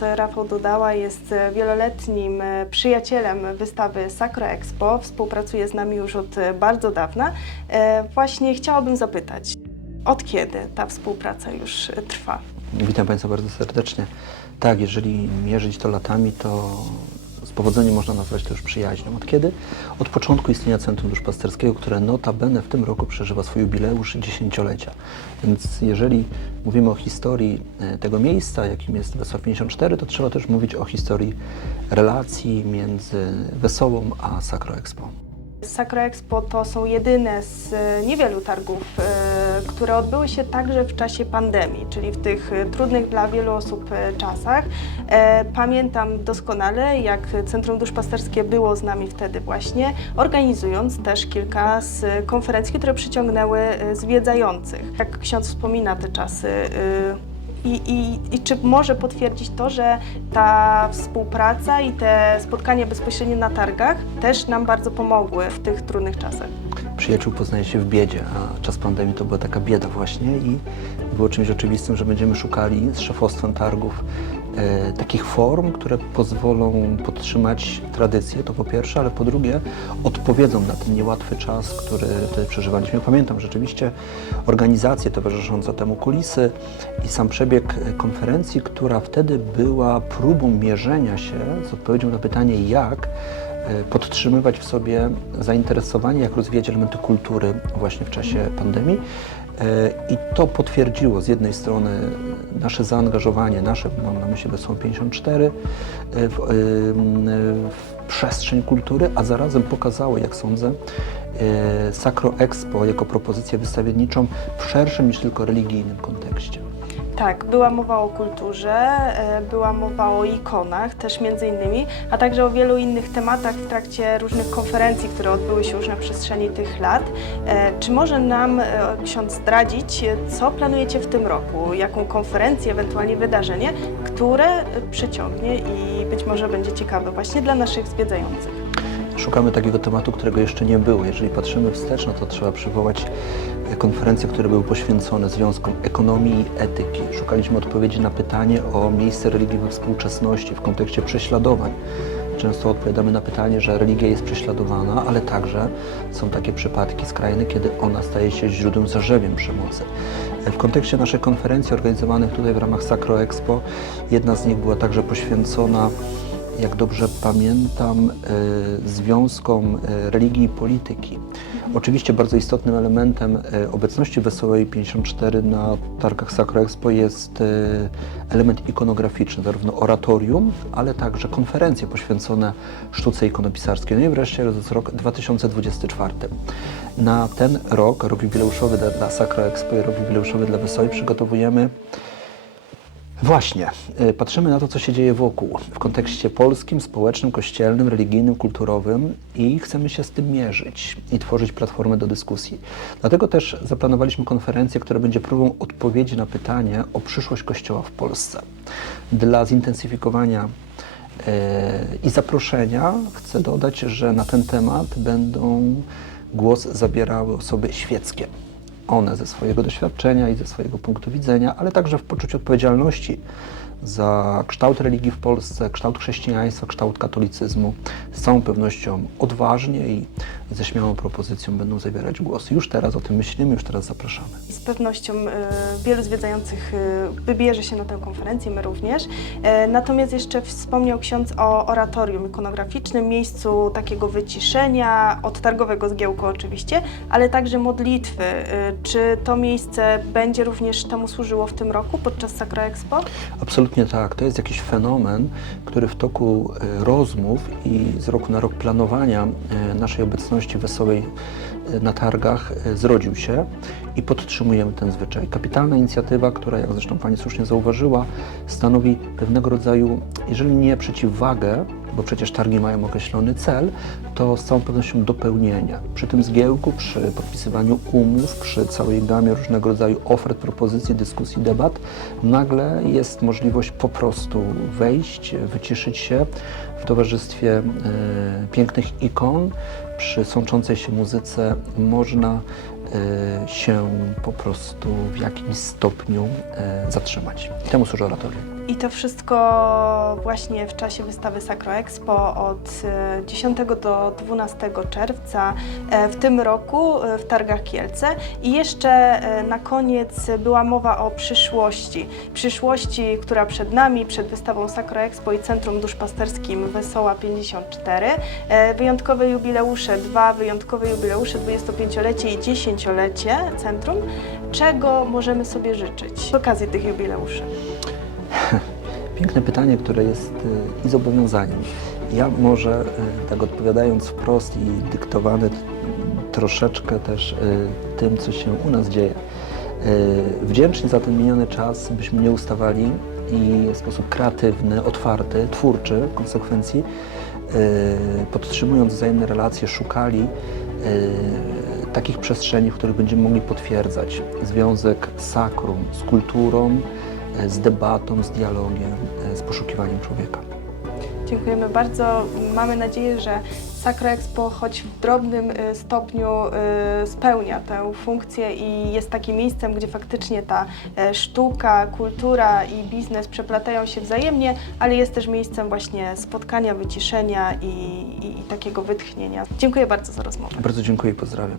Rafał Dodała jest wieloletnim przyjacielem wystawy Sakro Expo, współpracuje z nami już od bardzo dawna. Właśnie chciałabym zapytać, od kiedy ta współpraca już trwa? Witam Państwa bardzo serdecznie. Tak, jeżeli mierzyć to latami, to z powodzeniem można nazwać to już przyjaźnią. Od kiedy? Od początku istnienia Centrum Duszpasterskiego, które notabene w tym roku przeżywa swój jubileusz 10-lecia. Więc jeżeli mówimy o historii tego miejsca, jakim jest Wesoła 54, to trzeba też mówić o historii relacji między Wesołą a Sakro Expo. Sakro Expo to są jedyne z niewielu targów, które odbyły się także w czasie pandemii, czyli w tych trudnych dla wielu osób czasach. Pamiętam doskonale, jak Centrum Duszpasterskie było z nami wtedy właśnie, organizując też kilka z konferencji, które przyciągnęły zwiedzających. Jak ksiądz wspomina te czasy, I czy może potwierdzić to, że ta współpraca i te spotkania bezpośrednio na targach też nam bardzo pomogły w tych trudnych czasach? Przyjaciół poznaje się w biedzie, a czas pandemii to była taka bieda właśnie i było czymś oczywistym, że będziemy szukali z szefostwem targów takich form, które pozwolą podtrzymać tradycję, to po pierwsze, ale po drugie odpowiedzą na ten niełatwy czas, który wtedy przeżywaliśmy. Pamiętam rzeczywiście organizację towarzyszącą temu, kulisy i sam przebieg konferencji, która wtedy była próbą mierzenia się z odpowiedzią na pytanie, jak podtrzymywać w sobie zainteresowanie, jak rozwijać elementy kultury właśnie w czasie pandemii. I to potwierdziło z jednej strony nasze zaangażowanie, mam na myśli Wesołą 54, w przestrzeń kultury, a zarazem pokazało, jak sądzę, Sakro Expo jako propozycję wystawienniczą w szerszym niż tylko religijnym kontekście. Tak, była mowa o kulturze, była mowa o ikonach też między innymi, a także o wielu innych tematach w trakcie różnych konferencji, które odbyły się już na przestrzeni tych lat. Czy może nam ksiądz zdradzić, co planujecie w tym roku? Jaką konferencję, ewentualnie wydarzenie, które przyciągnie i być może będzie ciekawe właśnie dla naszych zwiedzających? Szukamy takiego tematu, którego jeszcze nie było. Jeżeli patrzymy wstecz, no to trzeba przywołać konferencje, które były poświęcone związkom ekonomii i etyki. Szukaliśmy odpowiedzi na pytanie o miejsce religii we współczesności w kontekście prześladowań. Często odpowiadamy na pytanie, że religia jest prześladowana, ale także są takie przypadki skrajne, kiedy ona staje się źródłem, zarzewiem przemocy. W kontekście naszych konferencji organizowanych tutaj w ramach Sakro Expo, jedna z nich była także poświęcona, jak dobrze pamiętam, związkom religii i polityki. Oczywiście bardzo istotnym elementem obecności Wesołej 54 na targach Sakro Expo jest element ikonograficzny, zarówno oratorium, ale także konferencje poświęcone sztuce ikonopisarskiej. No i wreszcie jest rok 2024. Na ten rok jubileuszowy dla Sakro Expo i rok jubileuszowy dla Wesołej przygotowujemy właśnie, patrzymy na to, co się dzieje wokół, w kontekście polskim, społecznym, kościelnym, religijnym, kulturowym i chcemy się z tym mierzyć i tworzyć platformę do dyskusji. Dlatego też zaplanowaliśmy konferencję, która będzie próbą odpowiedzi na pytanie o przyszłość Kościoła w Polsce. Dla zintensyfikowania i zaproszenia chcę dodać, że na ten temat będą głos zabierały osoby świeckie. One ze swojego doświadczenia i ze swojego punktu widzenia, ale także w poczuciu odpowiedzialności za kształt religii w Polsce, kształt chrześcijaństwa, kształt katolicyzmu, z całą pewnością odważnie i ze śmiałą propozycją będą zabierać głos. Już teraz o tym myślimy, już teraz zapraszamy. Z pewnością wielu zwiedzających wybierze się na tę konferencję, my również. Natomiast jeszcze wspomniał ksiądz o oratorium ikonograficznym, miejscu takiego wyciszenia, od targowego zgiełku oczywiście, ale także modlitwy. Czy to miejsce będzie również temu służyło w tym roku podczas Sakro Expo? Absolutnie tak. To jest jakiś fenomen, który w toku rozmów i z roku na rok planowania naszej obecności Wesołej na targach zrodził się i podtrzymujemy ten zwyczaj. Kapitalna inicjatywa, która, jak zresztą Pani słusznie zauważyła, stanowi pewnego rodzaju, jeżeli nie przeciwwagę, bo przecież targi mają określony cel, to z całą pewnością dopełnienie. Przy tym zgiełku, przy podpisywaniu umów, przy całej gamie różnego rodzaju ofert, propozycji, dyskusji, debat, nagle jest możliwość po prostu wejść, wyciszyć się w towarzystwie pięknych ikon, przy sączącej się muzyce można się po prostu w jakimś stopniu zatrzymać. Temu służy oratorium. I to wszystko właśnie w czasie wystawy Sakro Expo od 10 do 12 czerwca w tym roku w Targach Kielce. I jeszcze na koniec była mowa o przyszłości. Przyszłości, która przed nami, przed wystawą Sakro Expo i Centrum Duszpasterskim Wesoła 54. Wyjątkowe jubileusze, 2 wyjątkowe jubileusze, 25-lecie i 10-lecie centrum. Czego możemy sobie życzyć z okazji tych jubileuszy? Piękne pytanie, które jest i zobowiązaniem. Ja może tak odpowiadając wprost i dyktowany troszeczkę też tym, co się u nas dzieje, wdzięczni za ten miniony czas, byśmy nie ustawali i w sposób kreatywny, otwarty, twórczy w konsekwencji, podtrzymując wzajemne relacje, szukali takich przestrzeni, w których będziemy mogli potwierdzać związek sakrum z kulturą, z debatą, z dialogiem, z poszukiwaniem człowieka. Dziękujemy bardzo. Mamy nadzieję, że Sakro Expo choć w drobnym stopniu spełnia tę funkcję i jest takim miejscem, gdzie faktycznie ta sztuka, kultura i biznes przeplatają się wzajemnie, ale jest też miejscem właśnie spotkania, wyciszenia i takiego wytchnienia. Dziękuję bardzo za rozmowę. Bardzo dziękuję i pozdrawiam.